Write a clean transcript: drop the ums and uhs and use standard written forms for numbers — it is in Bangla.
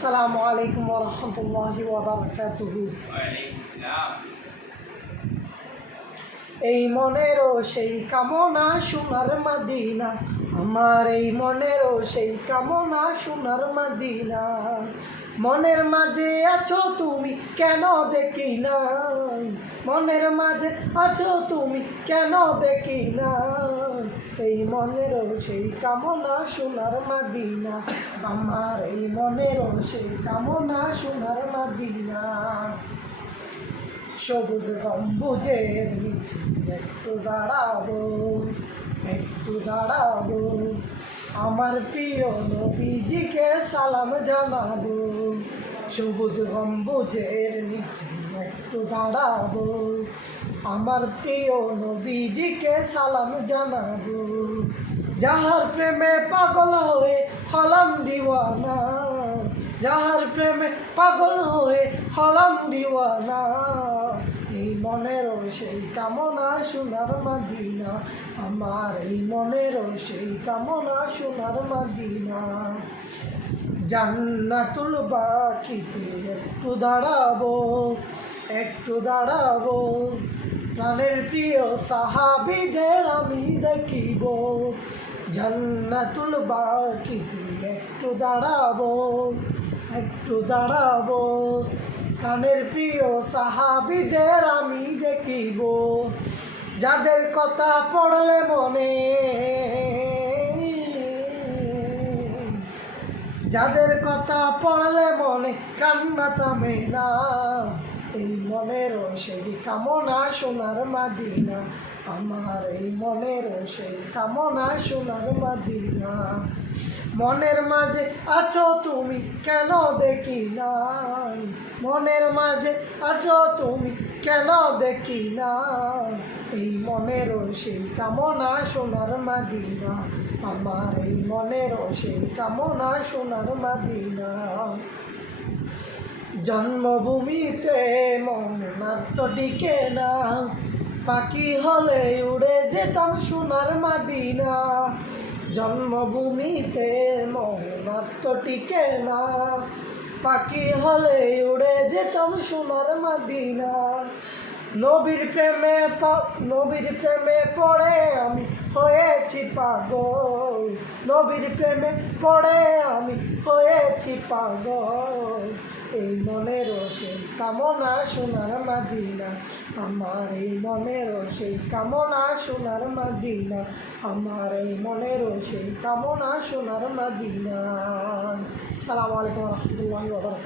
আসসালামু আলাইকুম ওয়া রাহমাতুল্লাহি ওয়া বারাকাতুহু। এই মনেরও সেই কামনা সোনার মদিনা, আমার এই মনেরও সেই কামনা সোনার মদিনা। মনের মাঝে আছো তুমি কেন দেখি না, মনের মাঝে আছো তুমি কেন দেখি না। এই মনেরও সেই কামনা সোনার মদিনা, আমার এই মনেরও সেই কামনা সোনার মদিনা। সবুজ গম্বুজের নিচে একটু দাঁড়াবো, একটু দাঁড়াবো, আমার প্রিয় নবীজিকে সালাম জানাবো। সবুজ গম্বুজের নিচে একটু দাঁড়াবো, আমার প্রিয় নবীজিকে সালাম জানাবো। যাহার প্রেমে পাগল হয়ে হলাম দিওয়ানা, যাহার প্রেমে পাগল হয়ে হলাম দিওয়ানা। এই মনেরও সেই কামনা সোনার মদিনা, আমার এই মনেরও সেই কামনা সোনার মদিনা। জান্নাতুল বাকিতে একটু দাঁড়াবো, একটু দাঁড়াবো, প্রাণের প্রিয় সাহাবীদের আমি দেখিব। জান্নাতুল বাকিতে একটু দাঁড়াবো, একটু দাঁড়াবো, প্রাণের প্রিয় সাহাবীদের আমি দেখিব। যাদের কথা পড়লে মনে, যাদের কথা পড়লে মনে কান্না থামে না। এই মনেরও সেই কামনা সোনার মদিনা, আমার এই মনেরও সেই কামনা সোনার মদিনা। মনের মাঝে আছো তুমি কেন দেখি না, মনের মাঝে আছো তুমি কেন দেখি না। এই মনেরও সেই কামনা সোনার মদিনা, আমার এই মনেরও সেই কামনা সোনার মদিনা। জন্মভূমিতে মন আর তো টিকে না, পাখি হলে উড়ে যেতাম সোনার মদিনা। জন্মভূমিতে মন আর তো টিকে না, পাখি হলে উড়ে যেতাম সোনার মদিনা। নবীর প্রেমে নবীর প্রেমে পড়ে আমি হয়েছি পাগল, নবীর প্রেমে পড়ে আমি হয়েছি পাগল। এই মনেরও সেই কামনা সোনার মদিনা, আমার এই মনেরও সেই কামনা সোনার মদিনা, আমার এই মনেরও সেই কামনা সোনার মদিনা। আসসালামু আলাইকুম ওয়া রাহমাতুল্লাহি ওয়া বারাকাতুহু।